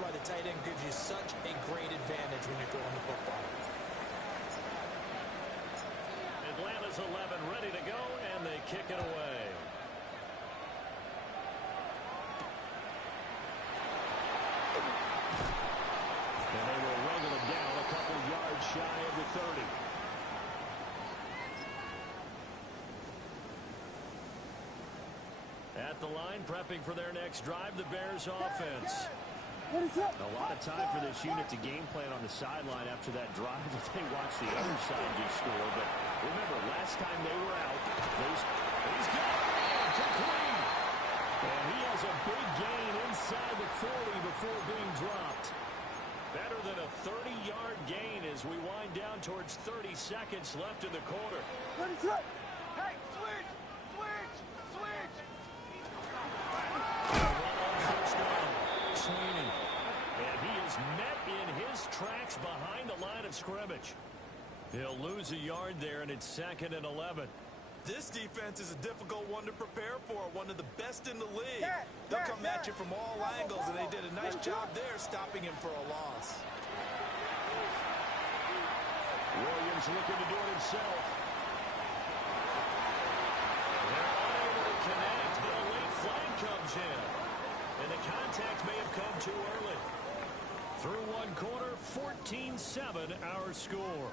why the tight end gives you such a great advantage when you're throwing the football. Atlanta's 11 ready to go, and they kick it away. And they will wrangle him down a couple yards shy of the 30. At the line, prepping for their next drive, the Bears offense. A lot of time for this unit to game plan on the sideline after that drive that they watched the other side just score. But remember, last time they were out, he's got it! Complete! And he has a big gain inside the 40 before being dropped. Better than a 30-yard gain as we wind down towards 30 seconds left in the quarter. Hey, switch! Switch! Switch! First down. Sweeney. And he is met in his tracks behind the line of scrimmage. He'll lose a yard there, and it's 2nd and 11. This defense is a difficult one to prepare for, one of the best in the league. They'll come at you from all angles, and they did a nice job there stopping him for a loss. Williams looking to do it himself. They're unable to connect, but a late flag comes in. And the contact may have come too early. Through one quarter, 14-7 our score.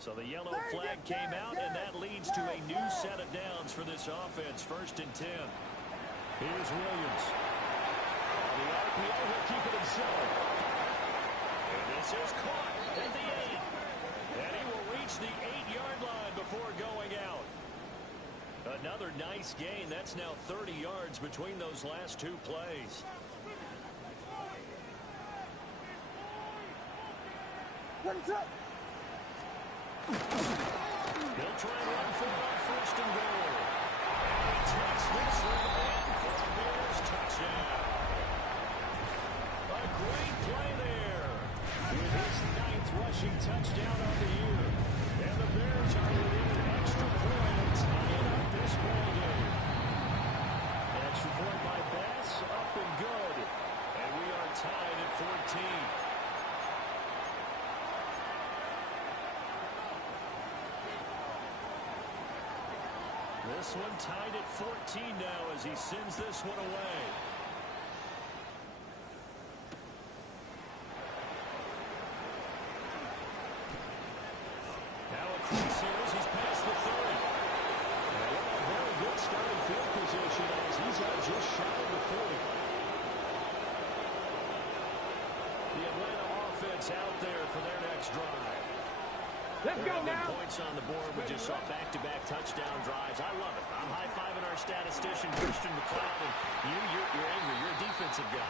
So the yellow flag came out, and that leads to a new set of downs for this offense. 1st and 10. Here's Williams. On the RPO, he'll keep it himself. And this is caught at the 8. And he will reach the 8-yard line before going out. Another nice gain. That's now 30 yards between those last two plays. He'll try and run for it on 1st and goal. And he takes this one in for a Bears touchdown. A great play there. With his 9th rushing touchdown of the year. And the Bears are within an extra point, tying up this ball game. Extra point by Bass, up and good. And we are tied at 14. This one tied at 14 now as he sends this one away. Now across here as he's past the 30. And what a very good starting field position as he's out just shy of the 40. The Atlanta offense out there for their next drive. Let's go now. Points on the board. We just saw back-to-back touchdown drives. I love it. I'm high-fiving our statistician, Christian McLeod, and you're angry. You're a defensive guy.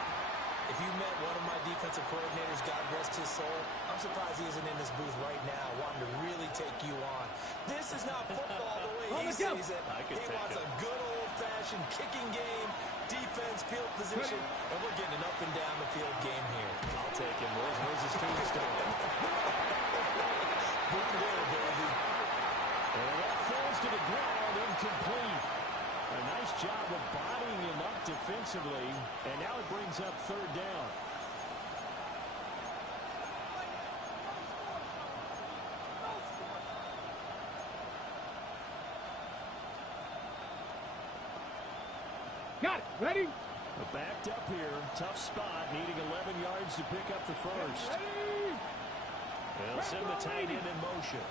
If you met one of my defensive coordinators, God rest his soul, I'm surprised he isn't in this booth right now wanting to really take you on. This is not football the way he sees it. He wants a good old-fashioned kicking game, defense, field position, and we're getting an up-and-down-the-field game here. I'll take him. Where's his tombstone? Baby. And that falls to the ground, incomplete. A nice job of bodying him up defensively, and now it brings up 3rd down. Got it. Ready? Backed up here. Tough spot. Needing 11 yards to pick up the first. They'll send the tight end in motion.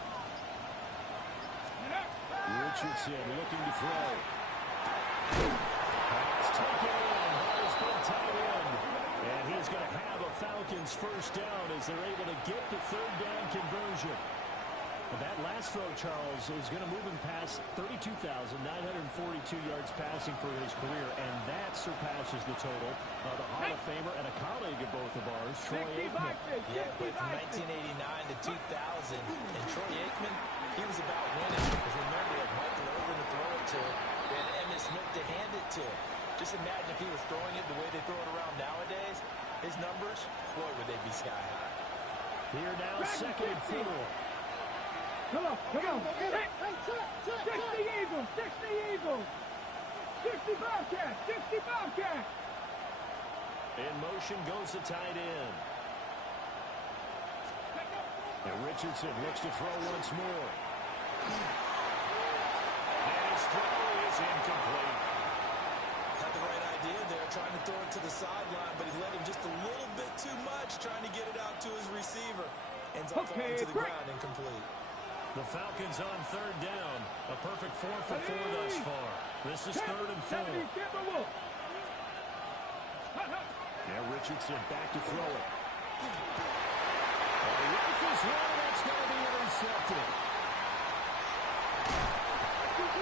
Richardson looking to throw. It's taken in by his big tight end. And he's going to have a Falcons first down as they're able to get the 3rd down conversion. That last throw, Charles, is going to move him past 32,942 yards passing for his career, and that surpasses the total of the Hall of Famer and a colleague of both of ours, Troy Aikman. Yeah, played from 1989 to 2000, and Troy Aikman, he was his numbers, boy, would they be sky high. Here now, second and 4. Come on. Hey, check the Eagles. 60 Bobcats. In motion goes the tight end. And Richardson looks to throw once more. And his throw is incomplete. Had the right idea there, trying to throw it to the sideline, but he let him just a little bit too much, trying to get it out to his receiver. Ends up falling to the ground, incomplete. The Falcons on third down. A perfect 4 for 4 thus far. This is third and 4. Now Richardson back to throw it. Rifles one, that's going to be intercepted.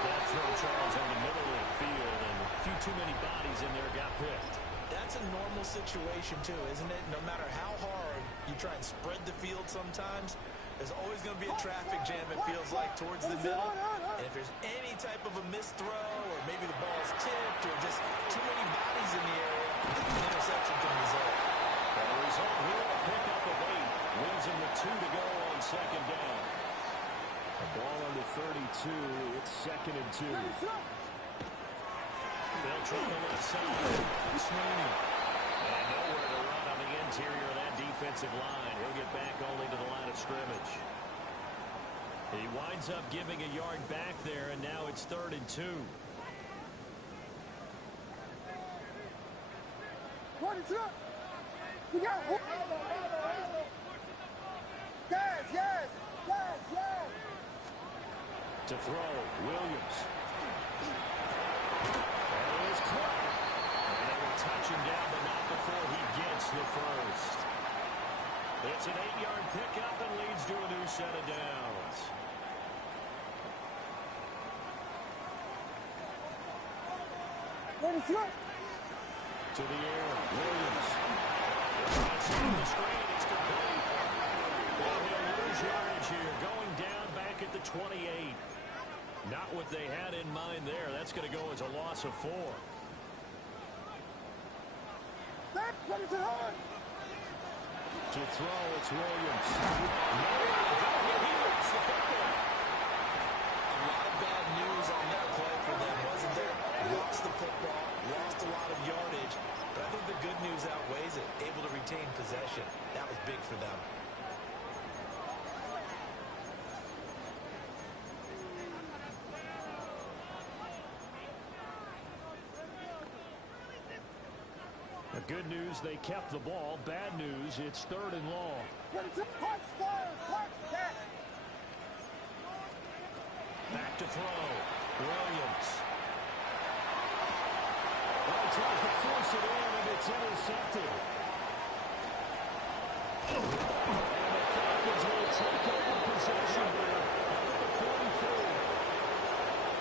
That throw, Charles, on the middle of the field, and a few too many bodies in there got picked. That's a normal situation, too, isn't it? No matter how hard you try and spread the field sometimes, there's always going to be a traffic jam, it feels like, towards the middle. And if there's any type of a missed throw, or maybe the ball's tipped, or just too many bodies in the area, an interception can result. The result here, a pickup of 8. Leaves him with 2 to go on second down. A ball under 32. It's second and 2. They'll try the left side. Sweeney. And nowhere to run on the interior of that defensive line. He'll get back only to the line of scrimmage. He winds up giving a yard back there, and now it's third and 2. What is up? We got Yes. To throw, Williams. And he is caught. And they will touch him down, but not before he gets the first. It's an 8-yard pickup and leads to a new set of downs. What is up? To the air, Williams. That's on the screen. It's complete. Well, he'll lose yardage here. Going down back at the 28. Not what they had in mind there. That's going to go as a loss of 4. What is it on? To throw, it's Williams. A lot of bad news on that play for them, wasn't there? Lost the football, lost a lot of yardage, but I think the good news outweighs it. Able to retain possession. That was big for them. The good news, they kept the ball. Bad news, it's third and long. Back to throw. Williams. Well, he tries to force it in, and it's intercepted. And the Falcons will take over possession here at the 43.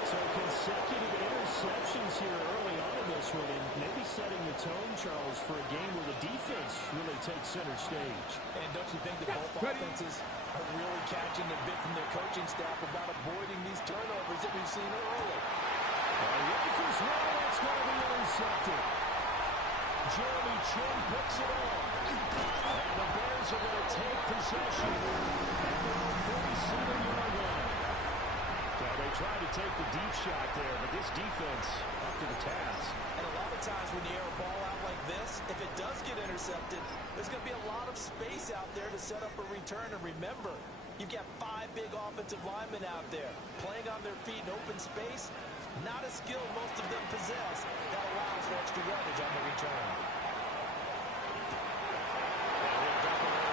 So consecutive interceptions here early on in this one, and maybe setting the tone, Charles, for a game where the defense really takes center stage. And don't you think that both offenses are really catching the bit from their coaching staff about avoiding these turnovers that we've seen early? Rifles one, that's going to be intercepted. Jeremy Chin picks it up. And the Bears are going to take possession at their 47-yard line. Well, they tried to take the deep shot there, but this defense up to the task. And a lot of times when you air a ball out like this, if it does get intercepted, there's going to be a lot of space out there to set up a return. And remember, you've got 5 big offensive linemen out there playing on their feet in open space. Not a skill most of them possess. That allows for extra yardage on the return.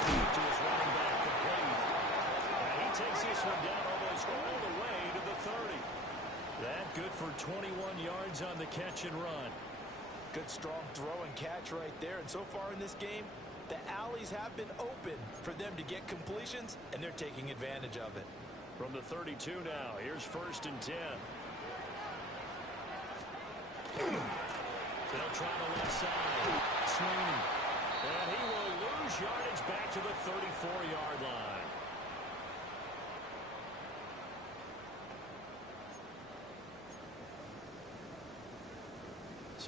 And to his running back, complete. And he takes this one down almost all the way to the 30. That good for 21 yards on the catch and run. Good strong throw and catch right there. And so far in this game, the alleys have been open for them to get completions, and they're taking advantage of it. From the 32 now, here's first and 10. They'll try the left side. Sweeney. And he will lose yardage back to the 34-yard line.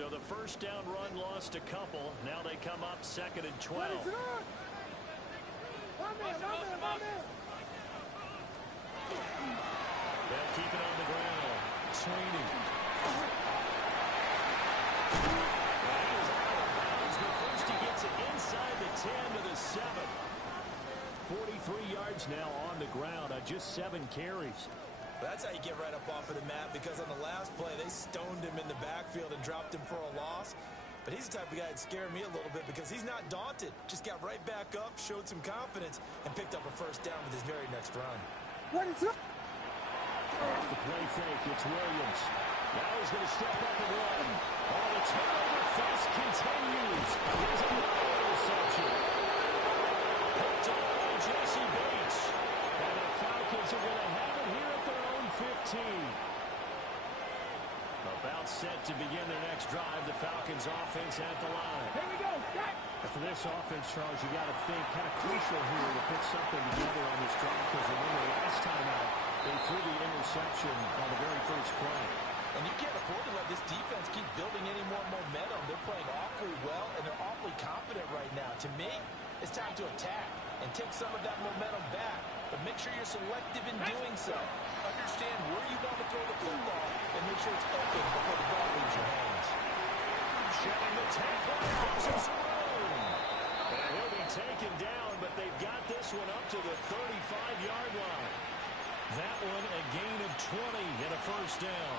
So the first down run lost a couple. Now they come up 2nd and 12. Ready, set. My man. They'll keep it on the ground. Sweeney. He is out of bounds, but first he gets it inside the 10 to the 7. 43 yards now on the ground on just 7 carries. That's how you get right up off of the mat, because on the last play, they stoned him in the backfield and dropped him for a loss. But he's the type of guy that scared me a little bit because he's not daunted. Just got right back up, showed some confidence, and picked up a first down with his very next run. Ready, set. The play fake, it's Williams. Now he's going to step up and run. Oh, the turnover fest continues. There's another interception. Picked up by Jesse Bates. And the Falcons are going to have it here at their own 15. About set to begin their next drive. The Falcons offense at the line. Here we go. Back. For this offense, Charles, you got to think kind of crucial here to put something together on this drive, because remember last time out they threw the interception on the very first play. And you can't afford to let this defense keep building any more momentum. They're playing awfully well, and they're awfully confident right now. To me, it's time to attack and take some of that momentum back. But make sure you're selective in doing so. Understand where you want to throw the football and make sure it's open before the ball leaves your hands. Shedding the tackle, gives him some room. And he'll be taken down, but they've got this one up to the 35-yard line. That one a gain of 20 and a first down.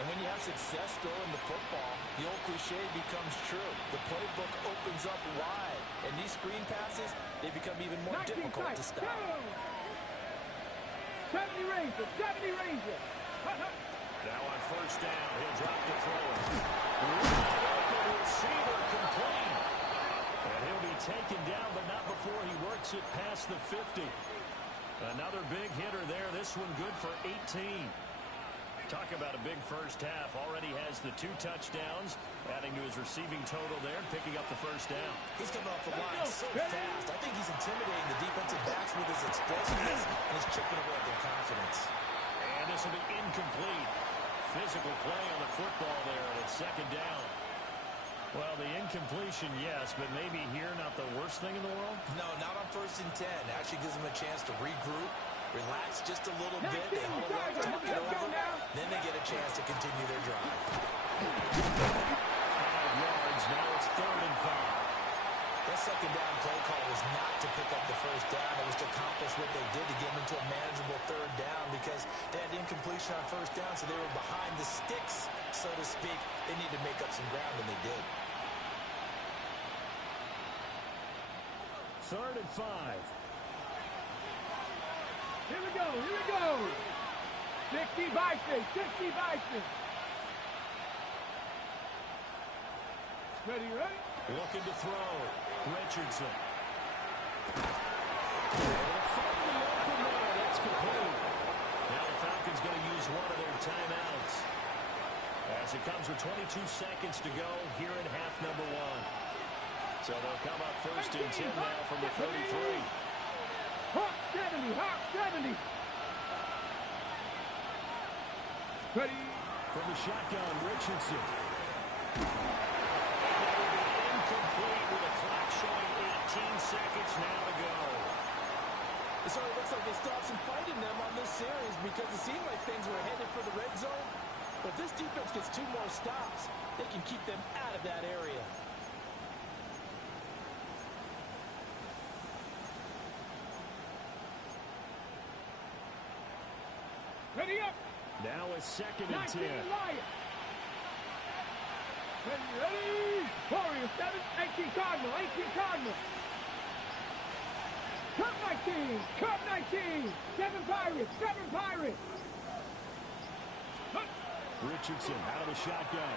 And when you have success throwing the football, the old cliche becomes true. The playbook opens up wide, and these screen passes, they become even more difficult to stop. 70 Ranger. Now on first down, he'll drop the throw. Open receiver complete. And he'll be taken down, but not before he works it past the 50. Another big hitter there. This one good for 18. Talk about a big first half. Already has the 2 touchdowns, adding to his receiving total there, and picking up the first down. He's coming off the line so fast. I think he's intimidating the defensive backs with his explosiveness, and he's chipping away at their confidence. And this will be incomplete. Physical play on the football there, and it's 2nd down. Well, the incompletion, yes, but maybe here not the worst thing in the world? No, not on 1st and 10. Actually gives them a chance to regroup, relax just a little bit. They huddle up, talk it over, then they get a chance to continue their drive. 5 yards, now it's 3rd and 5. That 2nd down play call was not to pick up the first down. It was to accomplish what they did to get them into a manageable 3rd down, because they had incompletion on first down, so they were behind the sticks, so to speak. They need to make up some ground, and they did. 3rd and 5. Here we go. 60 Bison. Ready? Looking to throw. Richardson. Find the open man. That's complete. Now the Falcons going to use one of their timeouts, as it comes with 22 seconds to go here in half number 1. So they'll come up 1st and 10 now from the 33. Hawk 70. Ready? From the shotgun, Richardson. Incomplete with a clock showing 18 seconds now to go. It sort of looks like they still have some fight in them on this series, because it seemed like things were headed for the red zone. But if this defense gets 2 more stops, they can keep them out of that area. Ready up. Now a 2nd and 10. Ready? Warrior 7, 18 Cardinal. Cup 19. 7 Pirates. Richardson out of the shotgun.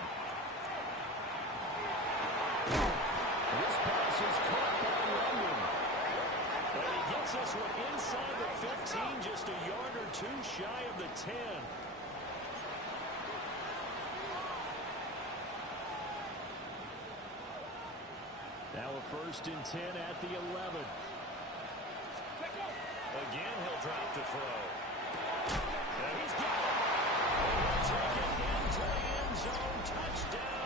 This pass is caught by London. And he gets this one inside the 15, just a yard or 2 shy of the 10. Now a 1st and 10 at the 11. Again, he'll drop the throw. And he's got it. He'll take it into the end zone. Touchdown.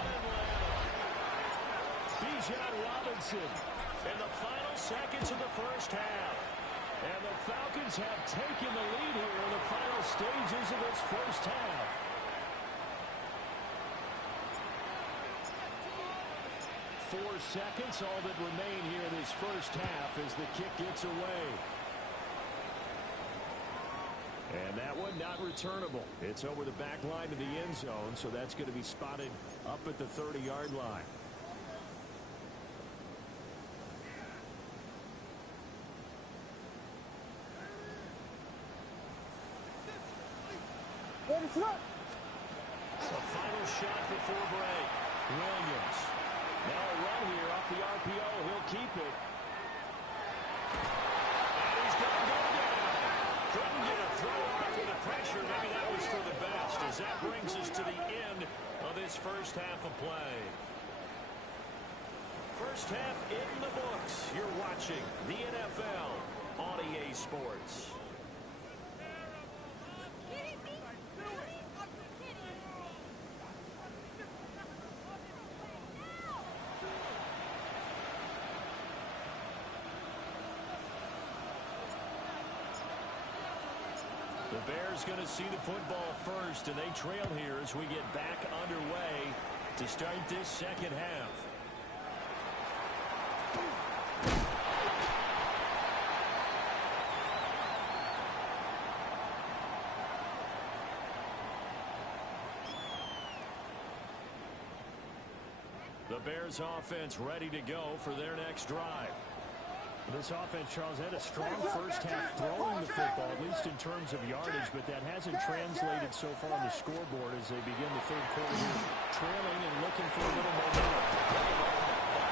Richardson in the final seconds of the first half. And the Falcons have taken the lead here in the final stages of this first half. Four seconds, all that remain here in this first half as the kick gets away. And that one not returnable. It's over the back line to the end zone, so that's going to be spotted up at the 30-yard line. The final shot before break. Williams. Now a run here off the RPO. He'll keep it. And he's going to go down. Couldn't get a throw off with the pressure. Maybe that was for the best, as that brings us to the end of this first half of play. First half in the books. You're watching the NFL on EA Sports. The Bears going to see the football first, and they trail here as we get back underway to start this second half. The Bears offense ready to go for their next drive. This offense, Charles, had a strong first half throwing the football, at least in terms of yardage, but that hasn't translated so far on the scoreboard as they begin the third quarter here, trailing and looking for a little momentum.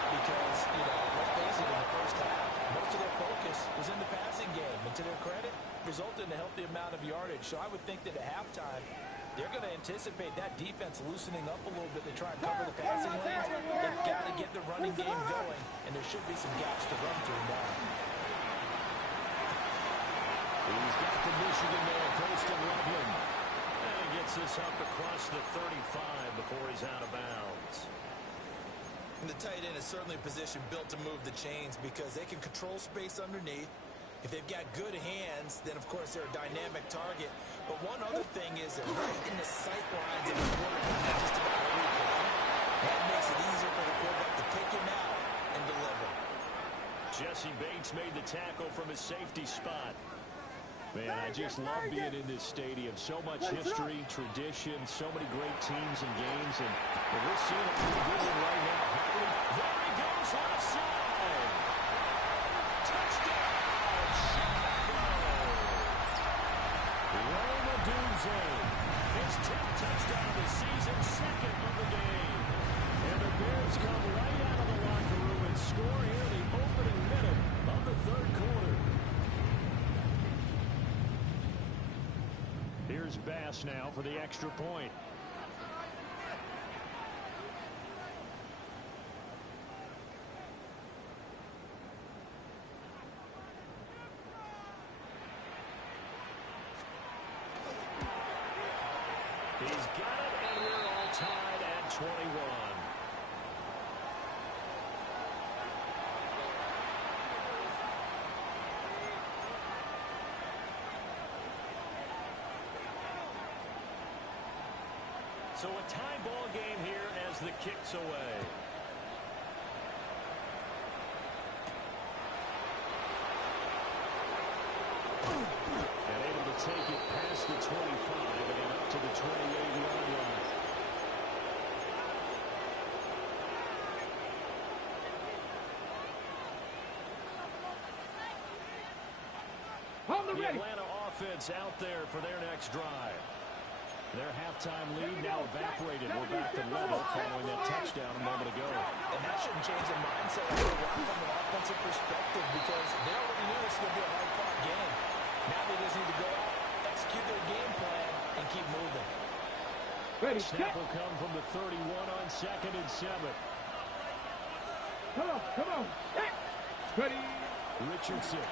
Because, let's face it, in the first half, most of their focus was in the passing game. And to their credit, resulted in a healthy amount of yardage. So I would think that at halftime, they're going to anticipate that defense loosening up a little bit to try and cover the passing lanes. They've got to get the running game going, and there should be some gaps to run through now. He's got the Michigan man, Preston Loveland. And he gets this up across the 35 before he's out of bounds. And the tight end is certainly a position built to move the chains because they can control space underneath. If they've got good hands, then, of course, they're a dynamic target. But one other thing is they're right in the sight lines of the quarterback just about every play. That makes it easier for the quarterback to pick him out and deliver. Jesse Bates made the tackle from his safety spot. Man, I just love being in this stadium. So much history, tradition, so many great teams and games. And we're seeing a pretty good one right now. There he goes left side. Touchdown, Chicago. Rome Odunze. His 10th touchdown of the season, second of the game. And the Bears come right out of the locker room and score here in the opening minute of the third quarter. Here's Bass now for the extra point. He's got it, and we're all tied at 21. So a tie ball game here as the kick's away. And able to take it past the 25 and up to the 28-yard line. The Atlanta offense out there for their next drive. Their halftime lead now evaporated. We're back to level following that touchdown a moment ago. And that shouldn't change the mindset of the from an offensive perspective because they already knew this was going to be a hard-fought game. Now they just need to go out, execute their game plan, and keep moving. Snap will come from the 31 on 2nd and 7. Come on. Ready. Richardson.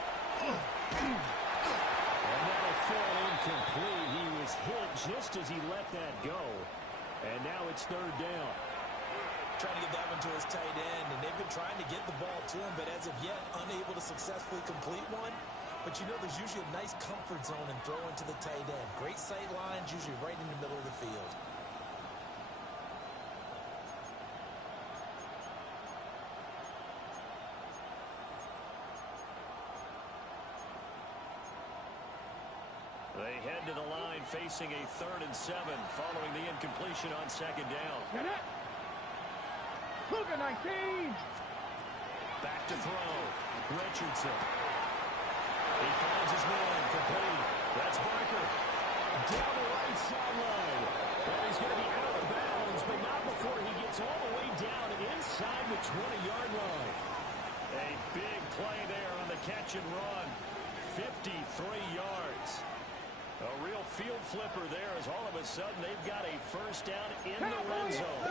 And that'll fall incomplete. He was hit just as he let that go. And now it's third down. trying to get that one to his tight end, and they've been trying to get the ball to him, but as of yet, unable to successfully complete one. But you know, there's usually a nice comfort zone in throwing to the tight end. Great sight lines, usually right in the middle of the field. They head to the line facing a 3rd and 7 following the incompletion on 2nd down. Get it. Luka 19. Back to throw. Richardson. He finds his man. Complete. That's Barker. Down the right sideline. Well, he's going to be out of bounds, but not before he gets all the way down inside the 20-yard line. A big play there on the catch and run. 53 yards. A real field flipper there as all of a sudden they've got a first down in the red zone.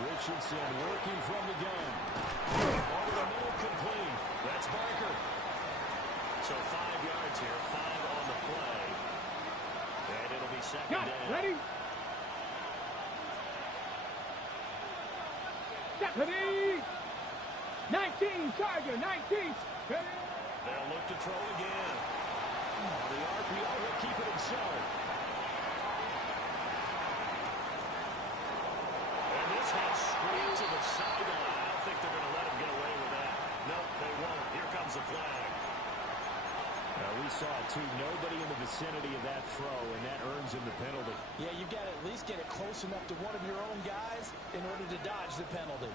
Richardson working from the gun. Over the middle, complete. That's Barker. So 5 yards here, 5 on the play. And it'll be 2nd down. Ready? Deputy! 19, Tiger, 19. Ready? They'll look to throw again. The RPO will keep it himself. And this heads straight to the sideline. I don't think they're going to let him get away with that. Nope, they won't. Here comes the flag. We saw it too. Nobody in the vicinity of that throw, and that earns him the penalty. Yeah, you've got to at least get it close enough to one of your own guys in order to dodge the penalty.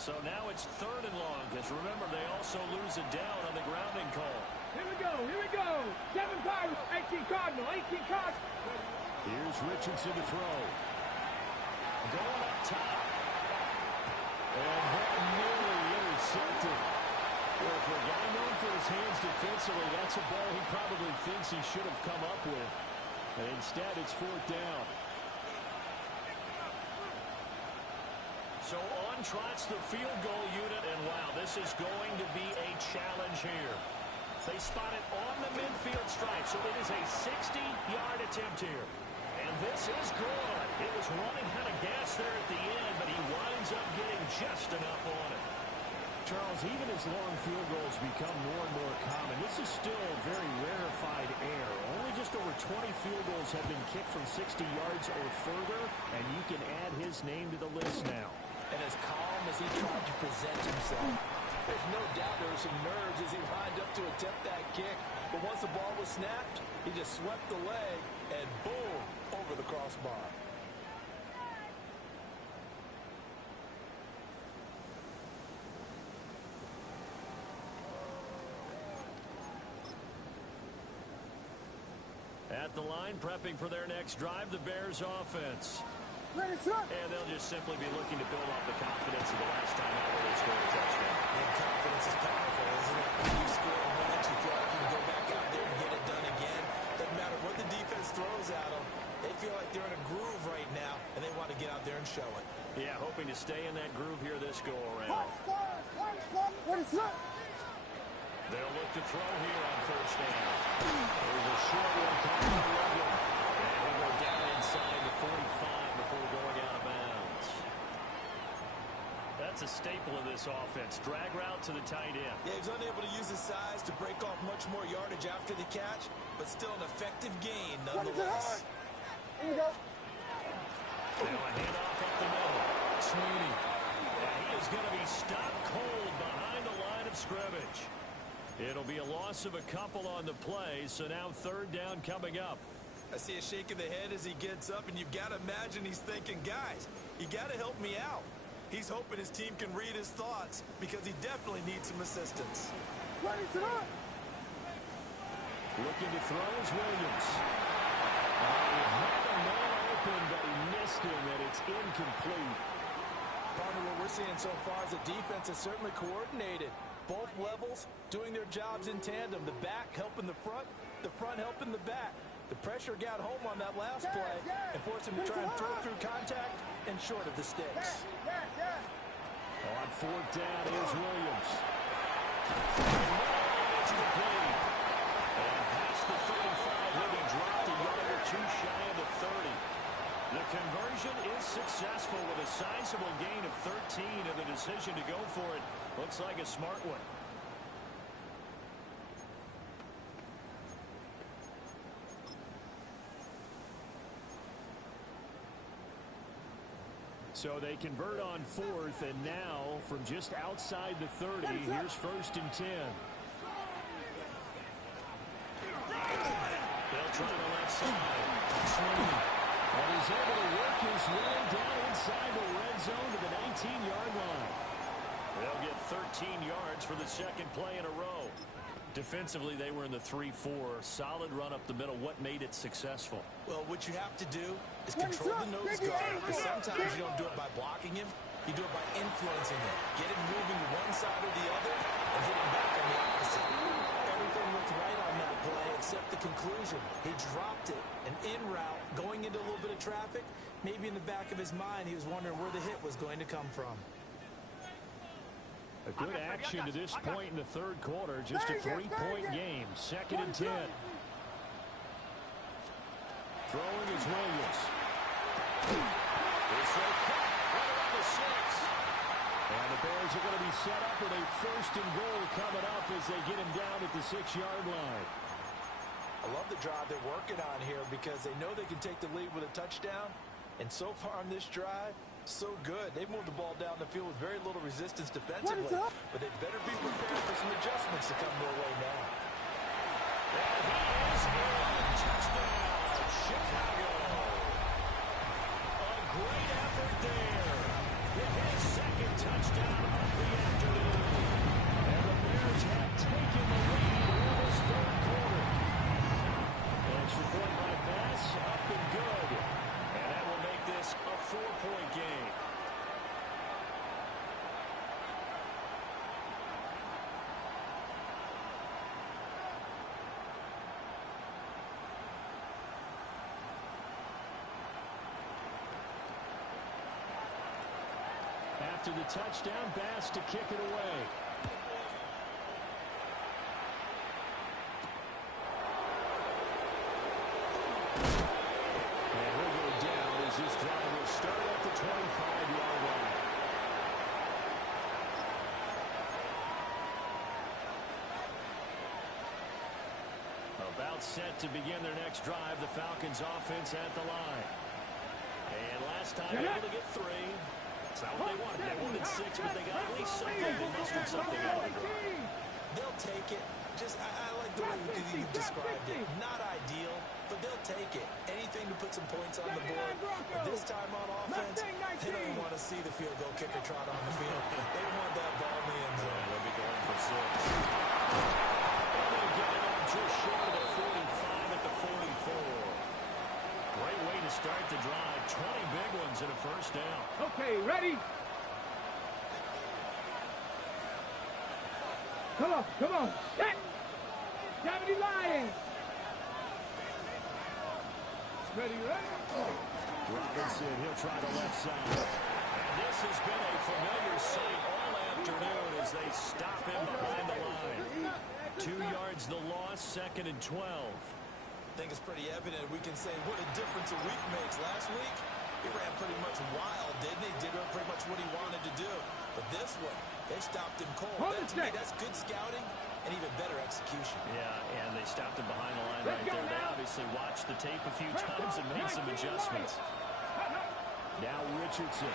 So now it's 3rd and long, because remember, they also lose it down on the grounding call. Here we go, here we go. 7 Pirates, 18 Cardinal, 18 Cardinal. Here's Richardson to throw. Going up top. And that nearly intercepted. Well, for a guy known for his hands defensively, that's a ball he probably thinks he should have come up with. And instead, it's 4th down. So on trots the field goal unit, and wow, this is going to be a challenge here. They spot it on the midfield stripe, so it is a 60-yard attempt here. And this is good. It was running out of gas there at the end, but he winds up getting just enough on it. Charles, even as long field goals become more and more common, this is still a very rarefied air. Only just over 20 field goals have been kicked from 60 yards or further, and you can add his name to the list now. And as calm as he tried to present himself, there's no doubt there were some nerves as he lined up to attempt that kick. But once the ball was snapped, he just swept the leg and boom, over the crossbar. At the line, prepping for their next drive, the Bears offense. And they'll just simply be looking to build off the confidence of the last time out where they scored a touchdown. And confidence is powerful, isn't it? When you score once, you feel like you can go back out there and get it done again. Doesn't matter what the defense throws at them. They feel like they're in a groove right now, and they want to get out there and show it. Yeah, hoping to stay in that groove here this go-around. What is that? They'll look to throw here on 1st down. There's a short one coming to Logan. And he'll go down inside the 45 before going out of bounds. That's a staple of this offense. Drag route to the tight end. Yeah, he's unable to use his size to break off much more yardage after the catch, but still an effective gain nonetheless. Here you go. Now a handoff up the middle. Sweeney. And he is going to be stopped cold behind the line of scrimmage. It'll be a loss of a couple on the play, so now 3rd down coming up. I see a shake of the head as he gets up, and you've got to imagine he's thinking, guys, you got to help me out. He's hoping his team can read his thoughts because he definitely needs some assistance. Looking to throw is Williams. He had a man open, but he missed him, and it's incomplete. Partner, what we're seeing so far is the defense is certainly coordinated. Both levels doing their jobs in tandem. The back helping the front helping the back. The pressure got home on that last play and forced him to try and throw through contact and short of the sticks. On 4th down is Williams. It's complete. And past the 35, he'll be dropped a yard or two shy of the 30. decision to go for it. Looks like a smart one. So they convert on fourth, and now from just outside the 30, here's 1st and 10. They'll try the left side. And he's able to work his way down inside the red zone to the 19-yard line. They'll get 13 yards for the second play in a row. Defensively, they were in the 3-4. Solid run up the middle. What made it successful? Well, what you have to do is control the nose guard. Because sometimes you don't do it by blocking him. You do it by influencing him. Get him moving one side or the other and hit him back on the opposite. Everything looked right on that play except the conclusion. He dropped it. An in route, going into a little bit of traffic. Maybe in the back of his mind, he was wondering where the hit was going to come from. A good action to this point in the third quarter. Just a 3-point game. 2nd and 10. Throwing is Williams. This one caught right around the 6. And the Bears are going to be set up with a 1st and goal coming up as they get him down at the 6-yard line. I love the drive they're working on here because they know they can take the lead with a touchdown. And so far on this drive, so good. They've moved the ball down the field with very little resistance defensively. But they better be prepared for some adjustments to come their way now. And he is in. Touchdown, Chicago. A great effort there. His second touchdown of the afternoon. And the Bears have taken the lead in this third quarter. Extra point by Bass, up and good. And that will make this a 4-point game. After the touchdown, Bass to kick it away. And he'll go down as this drive will start at the 25-yard line. About set to begin their next drive, the Falcons offense at the line. And last time able to get 3. That's not what they wanted. They wanted 6, but they got at least something. They mustered something out of the drive. They'll take it. I like the way you described it. Not ideal, but they'll take it. Anything to put some points on the board. But this time on offense, they don't want to see the field goal kicker trot on the field. They want that ball in the end zone. They'll be going for 6. And they get it up just short of the 45 at the 44. Great way to start the drive. 20 big ones and a first down. Okay, ready? Come on. Set. 70 Lions. Ready? Robinson, he'll try the left side. And this has been a familiar sight all afternoon as they stop him behind the line. 2 yards the loss, 2nd and 12. I think it's pretty evident we can say what a difference a week makes. Last week, he ran pretty much wild, didn't he? Did pretty much what he wanted to do. But this one, they stopped him cold. To me, that's good scouting and even better execution. Yeah, and they stopped him behind the line right there. They obviously watched the tape a few times and made some adjustments. Now Richardson.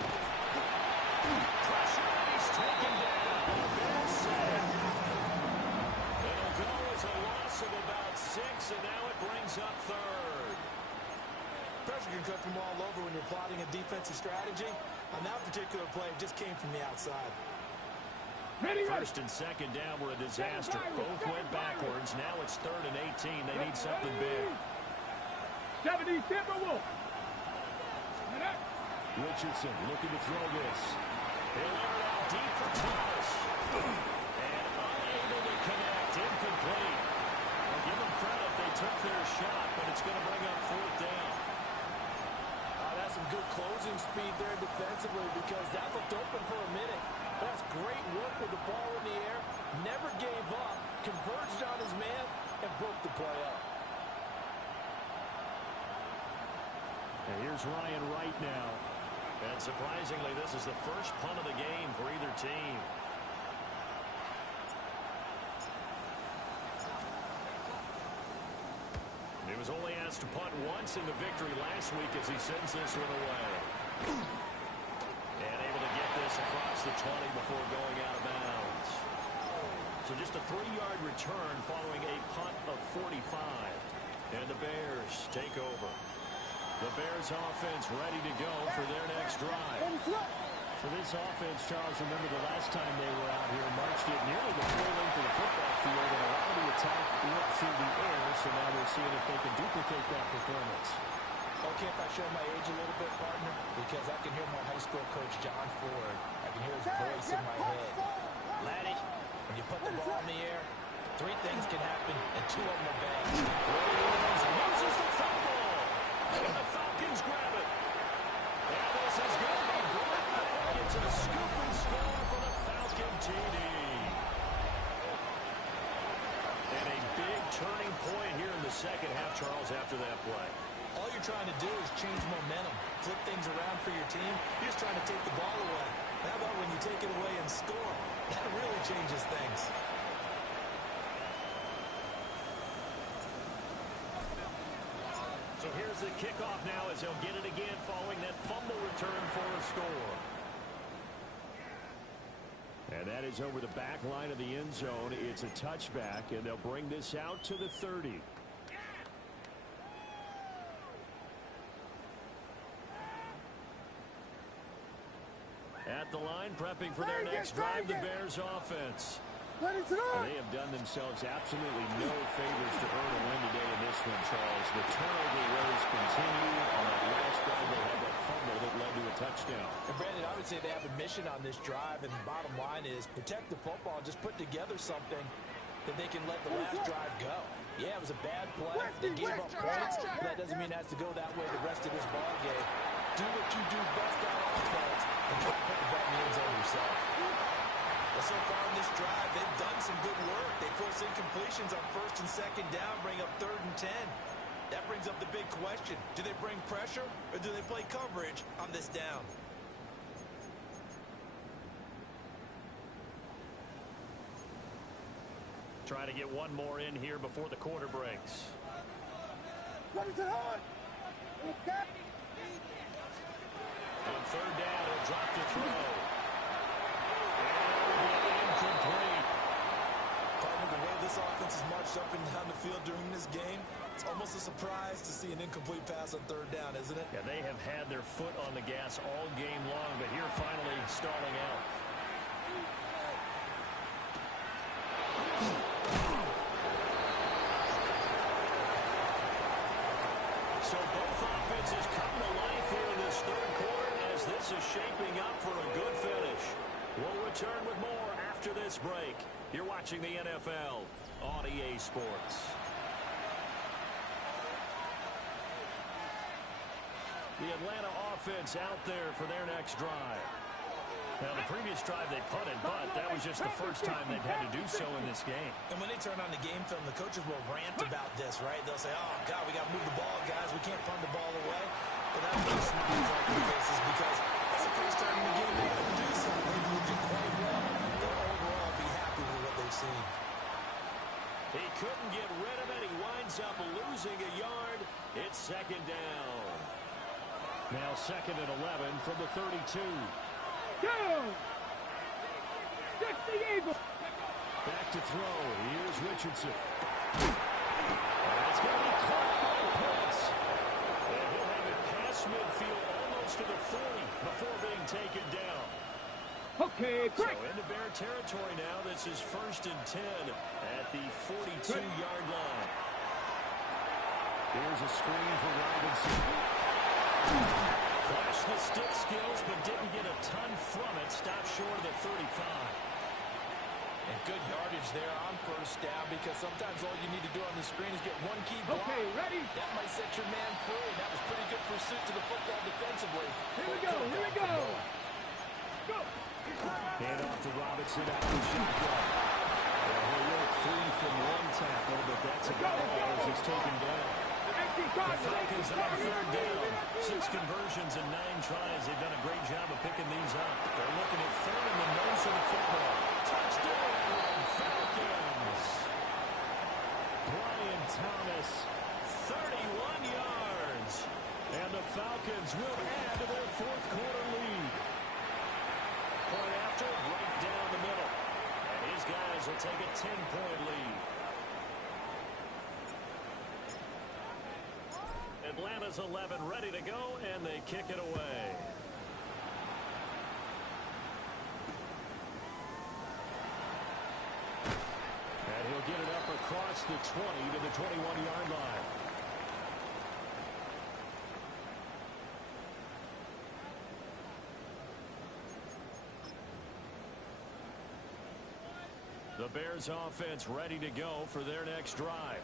Pressure, and he's taken down. Bears set. It'll go as a loss of about 6, and now it brings up 3rd. Pressure can come from all over when you're plotting a defensive strategy. On that particular play, it just came from the outside. 1st and 2nd down were a disaster. Both went backwards. Now it's 3rd and 18. They need something big. 70 Timberwolves. Richardson looking to throw this. He'll air it out deep for Thomas. And unable to connect. Incomplete. I'll give them credit. They took their shot, but it's going to bring up 4th down. That's some good closing speed there defensively because that looked open for a minute. That's great work with the ball in the air. Never gave up. Converged on his man and broke the play up. And here's Ryan Wright now. And surprisingly, this is the first punt of the game for either team. He was only asked to punt once in the victory last week as he sends this one away. And able to get this across the 20 before going out of bounds. So just a 3-yard return following a punt of 45. And the Bears take over. The Bears offense ready to go for their next drive. For this offense, Charles, remember the last time they were out here, marched it nearly the full length of the football field, and a lot of the attack went through the air, so now we're seeing if they can duplicate that performance. Okay, if I show my age a little bit, partner, because I can hear my high school coach, John Ford. I can hear his voice in my head. Laddie, when you put the ball in the air, 3 things can happen, and 2 of them are bad. Williams loses the football, and the Falcons grab it. And this is going to be brought back. It's a scoop and score for the Falcon TD. And a big turning point here in the second half, Charles, after that play. All you're trying to do is change momentum, flip things around for your team. You're just trying to take the ball away. How about when you take it away and score? That really changes things. So here's the kickoff now as they'll get it again following that fumble return for a score. And that is over the back line of the end zone. It's a touchback, and they'll bring this out to the 30. At the line, prepping for their next drive, the Bears offense. They have done themselves absolutely no favors to earn a win today in this one, Charles. The turnover woes continue. On that last drive, they had that fumble that led to a touchdown. And Brandon, I would say they have a mission on this drive, and the bottom line is protect the football and just put together something that they can let the last drive go. Yeah, it was a bad play. They gave up points, but that doesn't mean it has to go that way the rest of this ball game. Do what you do best on offense and try to put the ball in the end zone yourself. Well, so far in this drive, they've done some good work. They force incompletions on 1st and 2nd down, bring up 3rd and 10. That brings up the big question. Do they bring pressure or do they play coverage on this down? Trying to get one more in here before the quarter breaks. What is it on? On 3rd down, he'll drop to throw. Incomplete. Partner, the way this offense has marched up and down the field during this game, it's almost a surprise to see an incomplete pass on 3rd down, isn't it? Yeah, they have had their foot on the gas all game long, but here finally stalling out. So both offenses come to life here in this 3rd quarter as this is shaping up for a good finish. We'll return with more after this break. You're watching the NFL on EA Sports. The Atlanta offense out there for their next drive. Now, the previous drive they punted, but that was just the first time they've had to do so in this game. And when they turn on the game film, the coaches will rant about this, right? They'll say, oh, God, we got to move the ball, guys. We can't punt the ball away. But that makes smiles on their faces because that's the first time in the game they got to do something. They moved it quite well. They'll overall be happy with what they've seen. He couldn't get rid of it. He winds up losing a yard. It's 2nd down. Now 2nd and 11 from the 32. Go! That's the Eagle! Back to throw. Here's Richardson. It's going to be caught by Pitts. And he'll have it past midfield almost to the 40 before being taken down. Okay, So break! into Bear territory now. This is 1st and 10 at the 42-yard line. Here's a screen for Robinson. Flashed the stick skills, but didn't get a ton from it. Stopped short of the 35. And good yardage there on 1st down because sometimes all you need to do on the screen is get one key block. Okay, ready? That might set your man free. That was pretty good pursuit to the football defensively. Here we go, here we go! Go! Hand off to Robinson out of the shotgun. He'll work free from one tackle, but that's about all as he's taken down. The Falcons on third down. 6 conversions and 9 tries. They've done a great job of picking these up. They're looking at third in the nose of the football. Touchdown, Falcons. Brian Thomas, 31 yards. and the Falcons will add to their fourth quarter lead. Point after, right down the middle. And his guys will take a 10-point lead. Atlanta's 11 ready to go, and they kick it away. And he'll get it up across the 20 to the 21-yard line. The Bears offense ready to go for their next drive.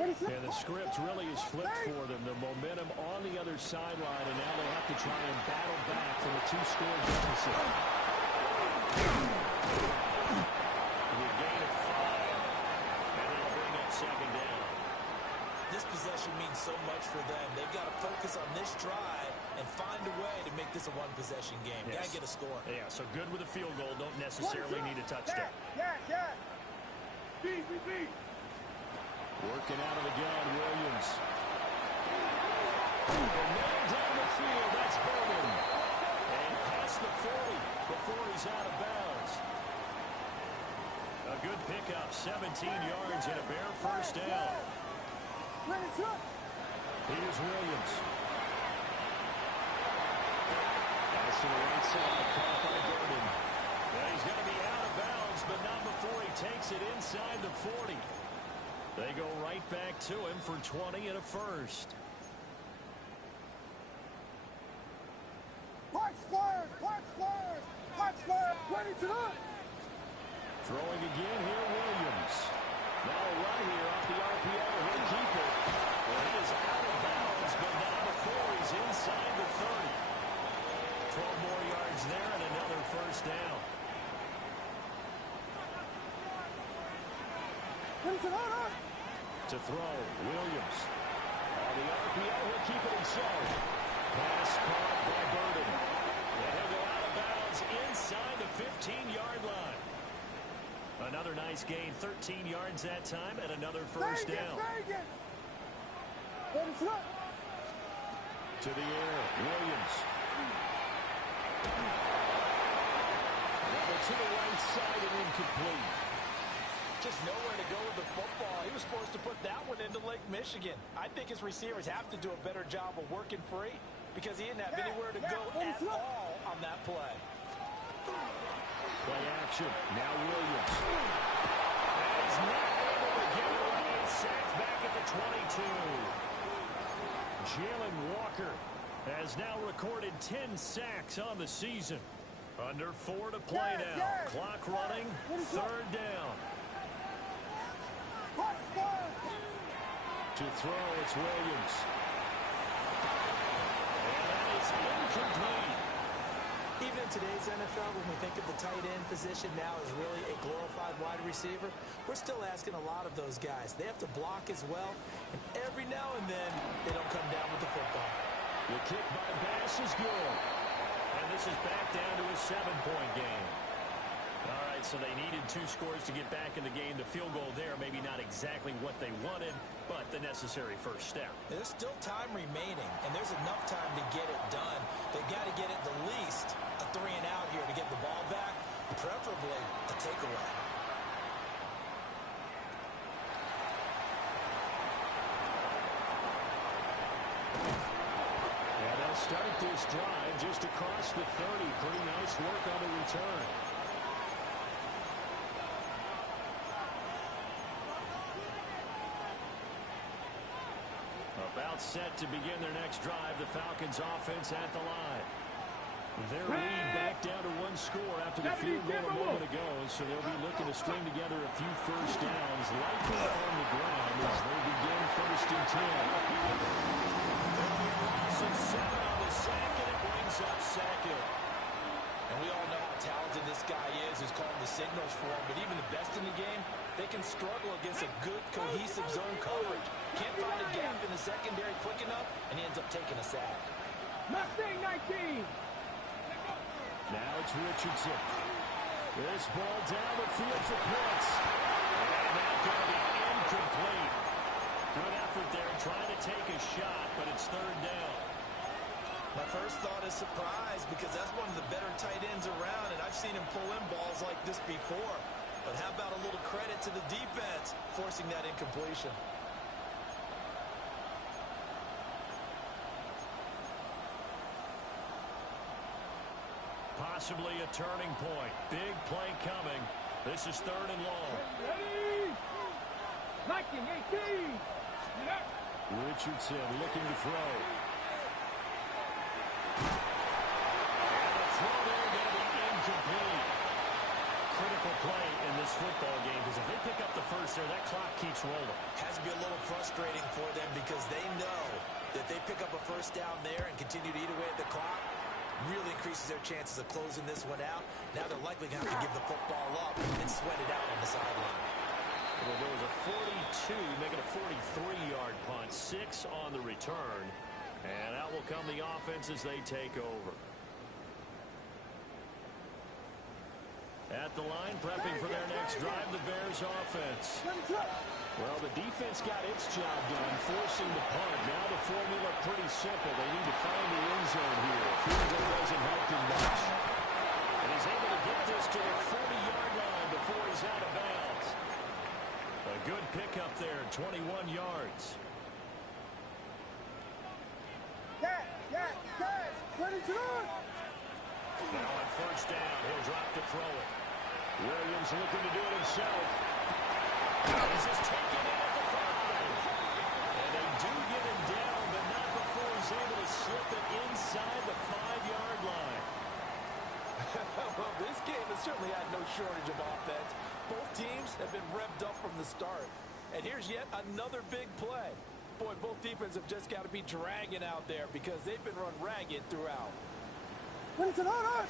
And the script really is flipped for them. The momentum on the other sideline, and now they have to try and battle back from a 2-score deficit. The gain of 5, and they'll bring up second down. This possession means so much for them. They've got to focus on this drive and find a way to make this a one-possession game. Yes. Got to get a score. Yeah, so good with a field goal. Don't necessarily need a touchdown. Yeah. Beat. Working out of the gun, Williams. And now down the field, that's Bowman. And past the 40 before he's out of bounds. A good pickup, 17 yards and a Bear first down. Here's Williams. Pass to the right side, caught by Bowman. Yeah, he's going to be out of bounds, but not before he takes it inside the 40. They go right back to him for 20 and a first. Throwing again here, Williams. Now a run here off the RPO. He'll keep it. Well, he is out of bounds, but not before he's inside the 30. 12 more yards there and another first down. To throw, Williams. On the RPO, he'll keep it himself. Pass caught by Burden. And he'll go out of bounds inside the 15-yard line. Another nice gain, 13 yards that time, and another first down. To the air, Williams. Another to the right side and incomplete. Just nowhere to go with the football. He was forced to put that one into Lake Michigan. I think his receivers have to do a better job of working free because he didn't have anywhere to go at all on that play. Play action. Now Williams. He's not able to get away. Sacked back at the 22. Jalen Walker has now recorded 10 sacks on the season. Under 4 to play now. Clock running. Third down. To throw, it's Williams. And that is incomplete. Even in today's NFL, when we think of the tight end position now as really a glorified wide receiver, we're still asking a lot of those guys. They have to block as well, and every now and then, they don't come down with the football. The kick by Bass is good. And this is back down to a 7-point game. All right, so they needed 2 scores to get back in the game. The field goal there, maybe not exactly what they wanted, but the necessary first step. There's still time remaining, and there's enough time to get it done. They've got to get it the least a 3-and-out here to get the ball back, preferably a takeaway. And they'll start this drive just across the 30. Pretty nice work on the return. About set to begin their next drive, the Falcons offense at the line. Their lead back down to 1 score after the field goal a moment ago, so they'll be looking to string together a few first downs, likely on the ground as they begin 1st and 10. Loss of 7 on the sack, and it brings up second. And we all know how talented this guy is. His calling the signals for him, but even the best in the game, they can struggle against a good, cohesive zone coverage. Can't find a gap in the secondary quick enough, and he ends up taking a sack. Mustang 19. Now it's Richardson. This ball down the field for Pitts. And that's going to be incomplete. Good effort there trying to take a shot, but it's third down. My first thought is surprise because that's one of the better tight ends around, and I've seen him pull in balls like this before. But how about a little credit to the defense forcing that incompletion? Possibly a turning point. Big play coming. This is third and long. Ready? Viking 18. Richardson looking to throw. And the throw there going to be incomplete. Critical play in this football game because if they pick up the first there, that clock keeps rolling. Has to be a little frustrating for them because they know that they pick up a first down there and continue to eat away at the clock. Really increases their chances of closing this one out. Now they're likely going to have to give the football up and sweat it out on the sideline. Well, there was a 42, make it a 43-yard punt, 6 on the return. And out will come the offense as they take over. At the line, prepping for their next drive, the Bears offense. Well, the defense got its job done, forcing the punt. Now the formula pretty simple. They need to find the end zone here. Field goal doesn't help them much. And he's able to get this to the 40-yard line before he's out of bounds. A good pickup there, 21 yards. Now on first down, he'll drop to throw it. Williams looking to do it himself. This is taken in at the 5. And they do get him down, but not before he's able to slip it inside the 5-yard line. Well, this game has certainly had no shortage of offense. Both teams have been revved up from the start. And here's yet another big play. Boy, both defenses have just got to be dragging out there because they've been run ragged throughout. First and goal.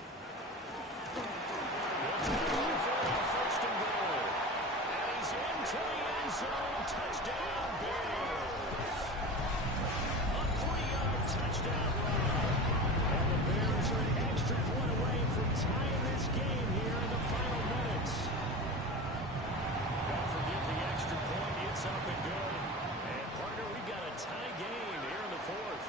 And he's into the end zone. Touchdown, Bears. A 3-yard touchdown run. And the Bears are an extra point away from tying this game here in the final minutes. Don't forget the extra point. It's up and good. And, partner, we've got a tie game here in the fourth.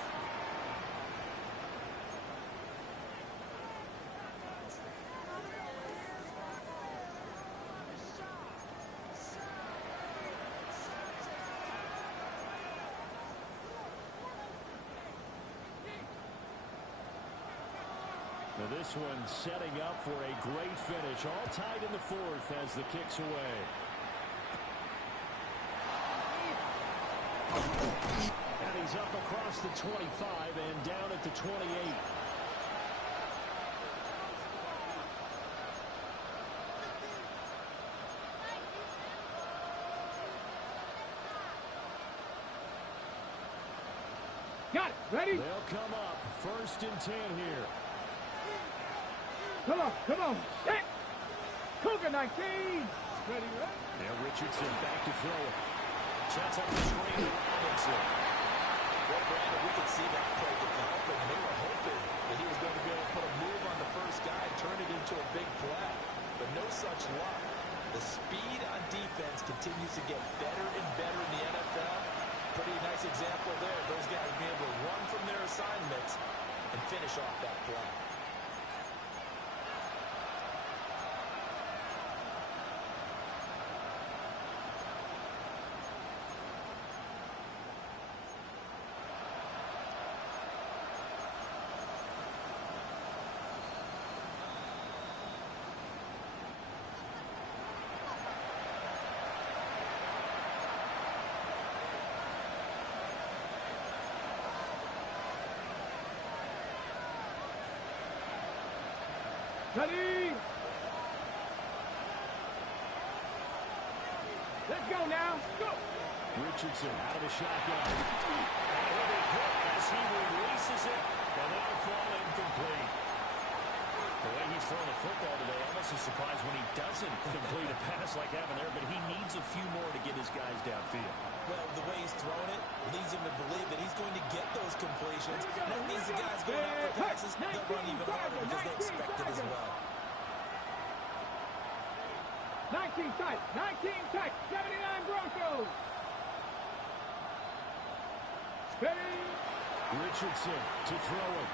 Now this one setting up for a great finish. All tied in the fourth as the kick's away. And he's up across the 25 and down at the 28. Got it. Ready? They'll come up. First and 10 here. Come on. Hey. Cougar 19. Ready? Now Richardson back to throw it. Sets up the screen to Robinson. Well, Brandon, we could see that play developing. They were hoping that he was going to be able to put a move on the first guy and turn it into a big play. But no such luck. The speed on defense continues to get better and better in the NFL. Pretty nice example there. Those guys being able to run from their assignments and finish off that play. Ready? Let's go now. Go. Richardson out of the shotgun. And he'll be hit as he releases it, and that'll fall incomplete. The way he's throwing the football today, almost a surprise when he doesn't complete a pass like having there, but he needs a few more to get his guys downfield. Well, the way he's throwing it leads him to believe that he's going to get those completions. And that means the guys going out for passes, they'll run even harder because they expect it as well. 19 tight, 79 Broncos. Steady. Richardson to throw it.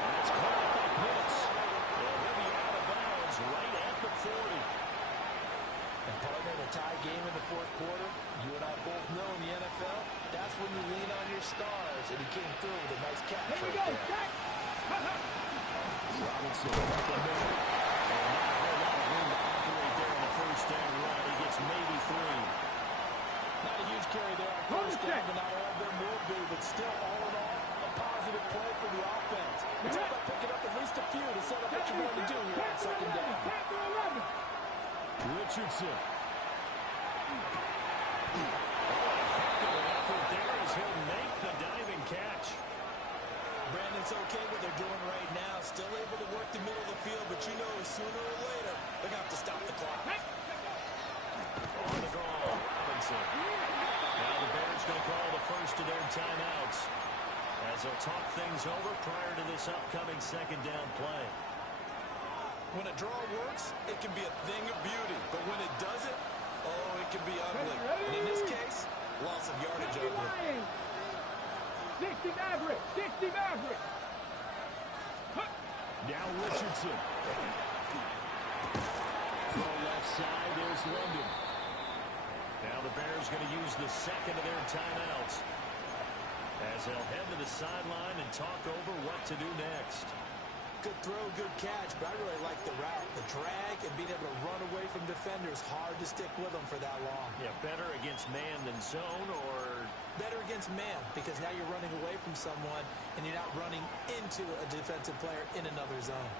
That's caught by Pitts. And he'll be out of bounds right at the 40. And partner, in a tie game in the fourth quarter, you and I both know in the NFL, that's when you lean on your stars. And he came through with a nice catch Here we right go, there. Jack. Robinson up the middle. And not a whole lot of room to operate there on the first down run. He gets maybe 3. Not a huge carry there on first down, but not all there will be, but still, all in all, a positive play for the offense. It's all about picking up at least a few to set up what you're going to do here on second down. Richardson. Oh, a heck of an effort there as he'll make the diving catch. Brandon's okay what they're doing right now. Still able to work the middle of the field, but you know sooner or later, they're going to have to stop the clock. On the draw, Robinson. Now the Bears going to call the first of their timeouts as they'll talk things over prior to this upcoming second down play. When a draw works, it can be a thing of beauty. But when it doesn't, oh, it can be ugly. And in this case, loss of yardage ugly. 60 Maverick, 60 Maverick. Now Richardson. Throw left side, there's London. Now the Bears going to use the second of their timeouts as they'll head to the sideline and talk over what to do next. Good throw, good catch, but I really like the route. The drag and being able to run away from defenders, hard to stick with them for that long. Yeah, better against man than zone, or better against man, because now you're running away from someone and you're not running into a defensive player in another zone.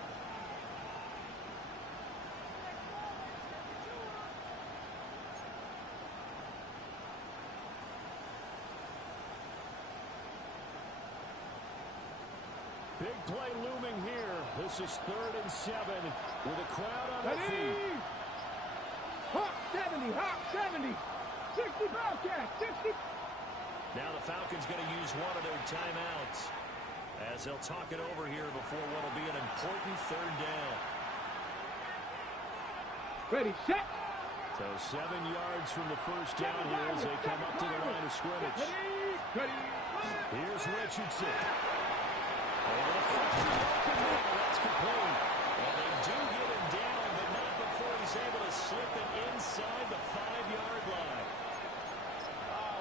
big play looming here. This is 3rd and 7 with a crowd on their feet. Hawk 70, Hawk 70. 60 Bobcat, 60. Now the Falcons going to use one of their timeouts as they'll talk it over here before what will be an important 3rd down. Ready, set. So 7 yards from the first down here as they come up to the line of scrimmage. Ready. Here's Richardson. Over the front. That's complete. Well, they do get him down, but not before he's able to slip it inside the 5-yard line.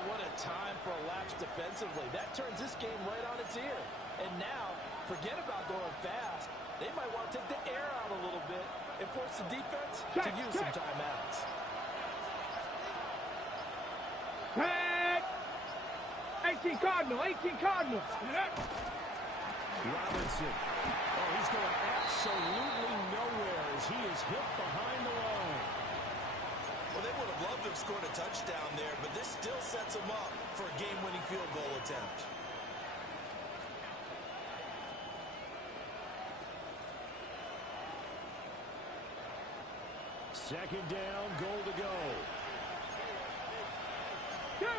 What a time for a lapse defensively. That turns this game right on its ear. And now, forget about going fast. They might want to take the air out a little bit and force the defense to use some timeouts. Tag! 18 Cardinal, 18 Cardinal. Robinson. Oh, he's going absolutely nowhere as he is hit behind the line. Well, they would have loved to have scored a touchdown there, but this still sets them up for a game-winning field goal attempt. Second down, goal to go. Go!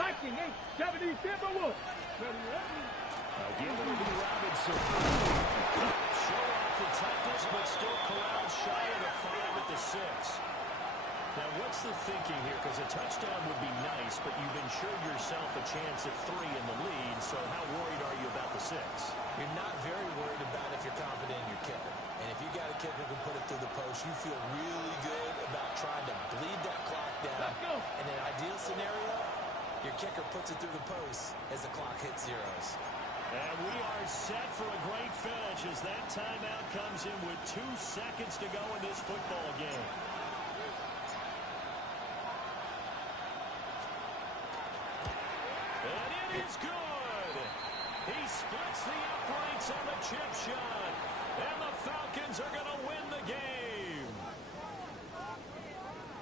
Lightning 870 Timberwolves. Again, it'll be Robinson. Show off the toughness, but still corralled shy of the 5 at the 6. Now, what's the thinking here? Because a touchdown would be nice, but you've ensured yourself a chance at 3 in the lead, so how worried are you about the 6? You're not very worried about if you're confident in your kicker. And if you got a kicker who can put it through the post, you feel really good about trying to bleed that clock down. In an ideal scenario, your kicker puts it through the post as the clock hits zeros. And we are set for a great finish as that timeout comes in with 2 seconds to go in this football game. And it is good. He splits the uprights on the chip shot. And the Falcons are going to win the game.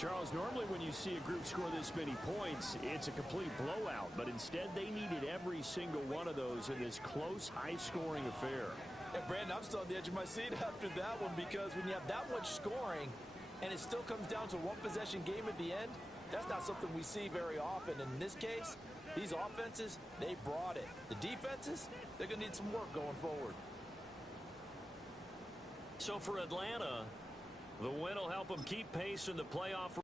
Charles, normally when you see a group score this many points, it's a complete blowout. But instead, they needed every single one of those in this close, high-scoring affair. Yeah, Brandon, I'm still on the edge of my seat after that one because when you have that much scoring and it still comes down to a one-possession game at the end, that's not something we see very often. In this case, these offenses, they brought it. The defenses, they're going to need some work going forward. So for Atlanta, the win will help them keep pace in the playoff